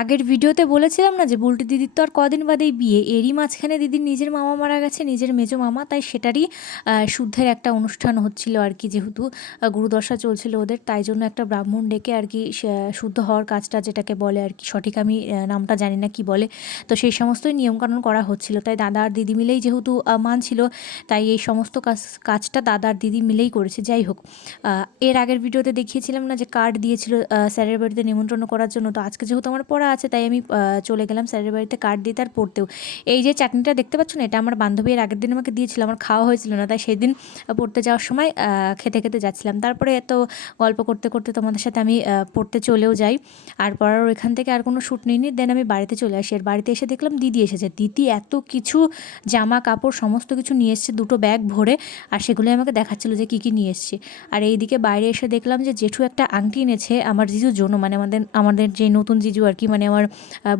আগের ভিডিওতে বলেছিলাম না যে বুলটি দিদির তো আর কদিন বাদেই বিয়ে? এরই মাঝখানে দিদির নিজের মামা মারা গেছে, নিজের মেজো মামা, তাই সেটারই শুদ্ধের একটা অনুষ্ঠান হচ্ছিল আর কি যেহেতু গুরুদশা চলছিল ওদের, তাই জন্য একটা ব্রাহ্মণ ডেকে আর কি শুদ্ধ হওয়ার কাজটা যেটাকে বলে আর কি, সঠিক আমি নামটা জানি না কি বলে, তো সেই সমস্তই নিয়মকানুন করা হচ্ছিল। তাই দাদা আর দিদি মিলেই যেহেতু মানছিল তাই এই সমস্ত কাজ, কাজটা দাদা আর দিদি মিলেই করেছে। যাই হোক এর আগের ভিডিওতে দেখিয়েছিলাম না যে কার্ড দিয়েছিল স্যারের বাড়িতে নিমন্ত্রণ করার জন্য, তো আজকে যেহেতু আমার আছে, তাই আমি চলে গেলাম স্যারের বাড়িতে কার্ড দিতে আর পড়তেও। এই যে চাটনিটা দেখতে পাচ্ছ না, এটা আমার বান্ধবীর আগের দিন আমাকে দিয়েছিল, আমার খাওয়া হয়েছিল না, তাই সেই দিন পড়তে যাওয়ার সময় খেতে খেতে যাচ্ছিলাম। তারপরে এত গল্প করতে করতে তোমাদের সাথে আমি পড়তে চলেও যাই। আর পড়ার ওইখান থেকে আর কোনো শ্যুট নিইনি, দেন আমি বাড়িতে চলে আসি। আর বাড়িতে এসে দেখলাম দিদি এসেছে। দিদি এত কিছু, জামা, কাপড়, সমস্ত কিছু নিয়ে এসছে, দুটো ব্যাগ ভরে, আর সেগুলোই আমাকে দেখাচ্ছিল যে কী কী নিয়ে এসছে। আর এইদিকে বাইরে এসে দেখলাম যে জেঠু একটা আংটি এনেছে, আমার জিজুর জন্য মানে আমাদের আমাদের যে নতুন জিজু আর কি মানে আমার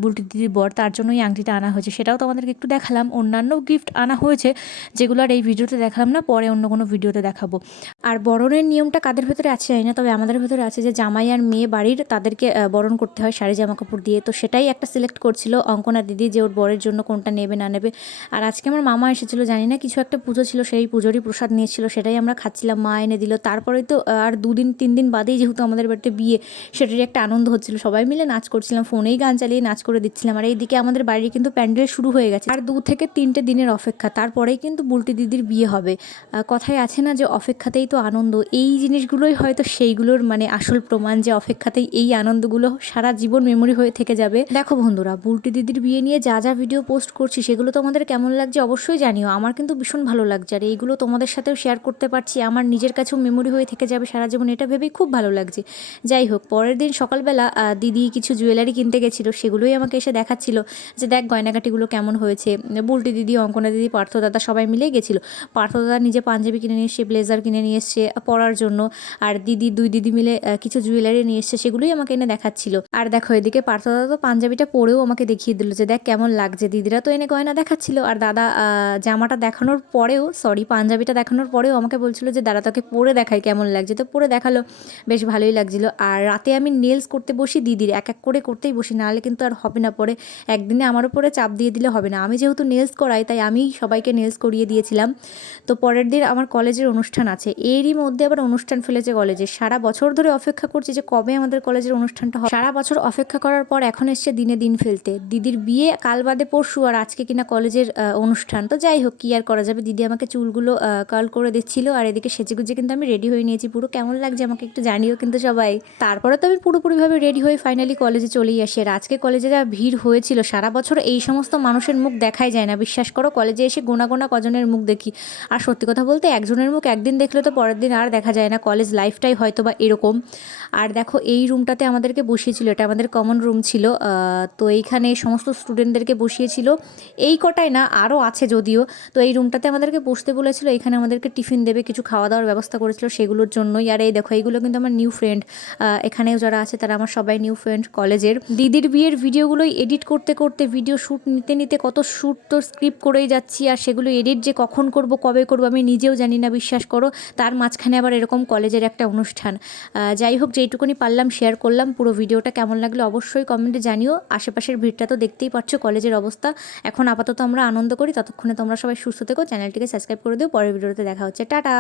বুলটি দিদির বর, তার জন্যই আংটিটা আনা হয়েছে। সেটাও তোমাদেরকে একটু দেখালাম। অন্যান্য গিফট আনা হয়েছে, যেগুলো আর এই ভিডিওতে দেখালাম না, পরে অন্য কোনো ভিডিওতে দেখাবো। আর বরণের নিয়মটা কাদের ভেতরে আছে জানি না, তবে আমাদের ভেতরে আছে যে জামাই আর মেয়ে বাড়ির তাদেরকে বরণ করতে হয় শাড়ি জামা কাপড় দিয়ে। তো সেটাই একটা সিলেক্ট করছিল অঙ্কনা দিদি, যে ওর বরের জন্য কোনটা নেবে, না নেবে। আর আজকে আমার মামা এসেছিল, জানি না, কিছু একটা পুজো ছিল, সেই পুজোরই প্রসাদ নিয়েছিল, সেটাই আমরা খাচ্ছিলাম, মা এনে দিল। তারপরে তো, আর দুদিন তিন দিন বাদেই যেহেতু আমাদের বাড়িতে বিয়ে, সেটারই একটা আনন্দ হচ্ছিল। সবাই মিলে নাচ করছিলাম ফোনেই গান চালিয়ে নাচ করে দিচ্ছিলাম। আর এইদিকে আমাদের বাড়ির কিন্তু প্যান্ডেল শুরু হয়ে গেছে। আর দু থেকে তিনটে দিনের অপেক্ষা। তারপরেই কিন্তু বুলটি দিদির বিয়ে হবে। কথায় আছে না যে অপেক্ষাতেই তো আনন্দ। এই জিনিসগুলোই হয়তো সেইগুলোর মানে আসল প্রমাণ যে অপেক্ষাতেই এই আনন্দগুলো সারা জীবন মেমোরি হয়ে থেকে যাবে। দেখো বন্ধুরা, বুলটি দিদির বিয়ে নিয়ে যা যা ভিডিও পোস্ট করছি, সেগুলো তোমাদের কেমন লাগছে অবশ্যই জানিও। আমার কিন্তু ভীষণ ভালো লাগছে। আর এইগুলো তোমাদের সাথেও শেয়ার করতে পারছি। আমার নিজের কাছেও মেমোরি হয়ে থেকে যাবে সারা জীবন। এটা ভেবেই খুব ভালো লাগছে। যাই হোক, পরের দিন সকালবেলা দিদি কিছু জুয়েলারি কিনতে গেছিল, সেগুলোই আমাকে এসে দেখাচ্ছিল যে দেখ গয়নাকাটিগুলো কেমন হয়েছে। বুলটি দিদি, অঙ্কনা দিদি পার্থ দাদা সবাই মিলেই গেছিল। পার্থ দাদা নিজে পাঞ্জাবি কিনে নিয়ে এসছে, ব্লেজার কিনে নিয়ে এসছে পরার জন্য। আর দিদি, দুই দিদি মিলে কিছু জুয়েলারি নিয়ে এসছে, সেগুলোই আমাকে এনে দেখাচ্ছিল। আর দেখো, এদিকে পার্থ দাদা তো পাঞ্জাবিটা পরেও আমাকে দেখিয়ে দিল যে দেখ কেমন লাগছে। দিদিরা তো এনে গয়না দেখাচ্ছিল। আর দাদা জামাটা দেখানোর পরেও সরি পাঞ্জাবিটা দেখানোর পরেও আমাকে বলছিল যে দাদা তোকে পরে দেখাই কেমন লাগছে। তো পরে দেখাল, বেশ ভালোই লাগছিল। আর রাতে আমি নেলস করতে বসি দিদির, এক এক করে করতেই বসি, নাহলে কিন্তু আর হবে না। পরে একদিনে আমার উপরে চাপ দিয়ে দিলে হবে না। আমি যেহেতু নেলস করাই, তাই আমি সবাইকে নেলস করিয়ে দিয়েছিলাম। তো পরের দিন আমার কলেজের অনুষ্ঠান আছে। এরই মধ্যে আবার অনুষ্ঠান ফেলেছে কলেজে। সারা বছর ধরে অপেক্ষা করছি যে কবে আমাদের কলেজের অনুষ্ঠানটা হবে। সারা বছর অপেক্ষা করার পর এখন এসছে দিনে দিন ফেলতে। দিদির বিয়ে কাল বাদে পরশু আর আজকে কিনা কলেজের অনুষ্ঠান। তো যাই হোক, কি আর করা যাবে? দিদি আমাকে চুলগুলো কার্ল করে দিচ্ছিল আর এদিকে সেজে গুজে কিন্তু আমি রেডি হয়ে নিয়েছি পুরো। কেমন লাগছে আমাকে একটু জানিও কিন্তু সবাই। তারপরে তো আমি পুরোপুরিভাবে রেডি হয়ে ফাইনালি কলেজে চলেই আসি আর আজকে কলেজে যা ভিড় হয়েছিল, সারা বছর এই সমস্ত মানুষের মুখ দেখাই যায় না। বিশ্বাস করো, কলেজে এসে গোনা গোনা কজনের মুখ দেখি। আর সত্যি কথা বলতে, একজনের মুখ একদিন দেখলে তো পরের দিন আর দেখা যায় না, কলেজ লাইফটাই হয়তো বা এরকম। আর দেখো, এই রুমটাতে আমাদেরকে বসিয়েছিল, এটা আমাদের কমন রুম ছিল তো এইখানে সমস্ত স্টুডেন্টদেরকে বসিয়েছিল। এই কটাই না আরও আছে যদিও, তো এই রুমটাতে আমাদেরকে বসতে বলেছিল, এখানে আমাদেরকে টিফিন দেবে, কিছু খাওয়া দাওয়ার ব্যবস্থা করেছিল সেগুলোর জন্যই। আর এই দেখো, এইগুলো কিন্তু আমার নিউ ফ্রেন্ড এখানেও যারা আছে, তারা আমার সবাই নিউ ফ্রেন্ড কলেজের। দিদির বিয়ের ভিডিওগুলোই এডিট করতে করতে ভিডিও শ্যুট নিতে নিতে কত শ্যুট তো স্ক্রিপ্ট করেই যাচ্ছি আর সেগুলো এডিট যে কখন করব, কবে করব আমি নিজেও জানি না, বিশ্বাস করো। তার মাঝখানে আবার এরকম কলেজের একটা অনুষ্ঠান। যাই হোক, যেইটুকুনি পারলাম শেয়ার করলাম, পুরো ভিডিওটা কেমন লাগল অবশ্যই কমেন্টে জানিও। আশেপাশের ভিড়টা তো দেখতেই পাচ্ছ কলেজের অবস্থা। এখন আপাতত আমরা আনন্দ করি, ততক্ষণে তোমরা সবাই সুস্থ থেকো। চ্যানেলটিকে সাবস্ক্রাইব করে দিও। পরের ভিডিওতে দেখা হচ্ছে। টাটা!